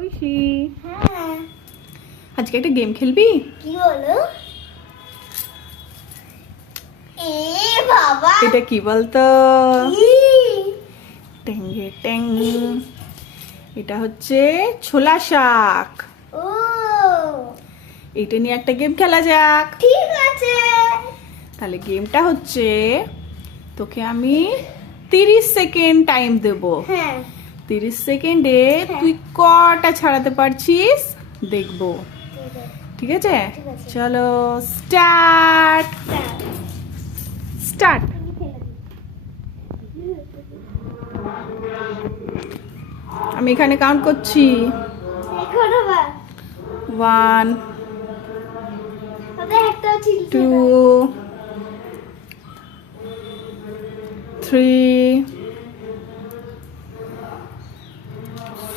ঐশী, হ্যাঁ, আজকে একটা গেম খেলবি? কি বলো? এ বাবা, এটা কি বলতো? কি? টেঙ্গে টেং। এটা হচ্ছে ছোলা শাক। ও, এটা নিয়ে একটা গেম খেলা যাক। ঠিক আছে। তাহলে গেমটা হচ্ছে, তোকে আমি 30 সেকেন্ড টাইম দেব। হ্যাঁ, 30 সেকেন্ডে হ্যাঁ। তুই কটা ছাড়াতে পারছিস দেখবো। ঠিক আছে। ঠিক আছে, ঠিক আছে। চলো স্টার্ট। দাঁড়াও, স্টার্ট। আমি ফেলে দিই। আমি এখানে কাউন্ট করছি। দেখো না বা, 1 ওদের একটাও ছিলছে 2 না। 3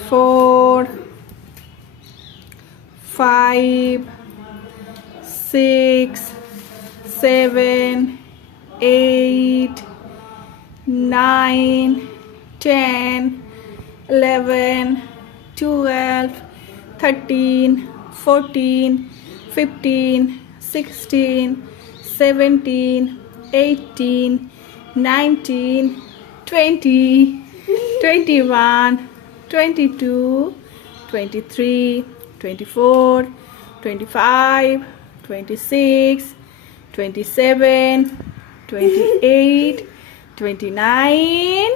4 5 6 7 8 9 10 11 12 13 14 15 16 17 18 19 20 21 22 23 24 25 26 27 28 29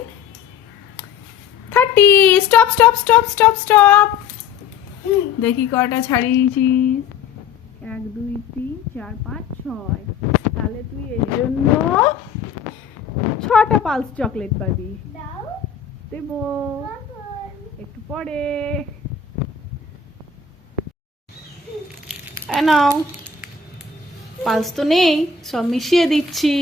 30 stop stop stop stop stop দেখি কটা ছাড়িয়েছিস 1 2 3 4 5 6 তাহলে তুই এর জন্য 6টা পালস চকলেট পাবি দাও, দেবো কখন? একটু পরে নাও পালস তো নেই সব মিশিয়ে দিচ্ছি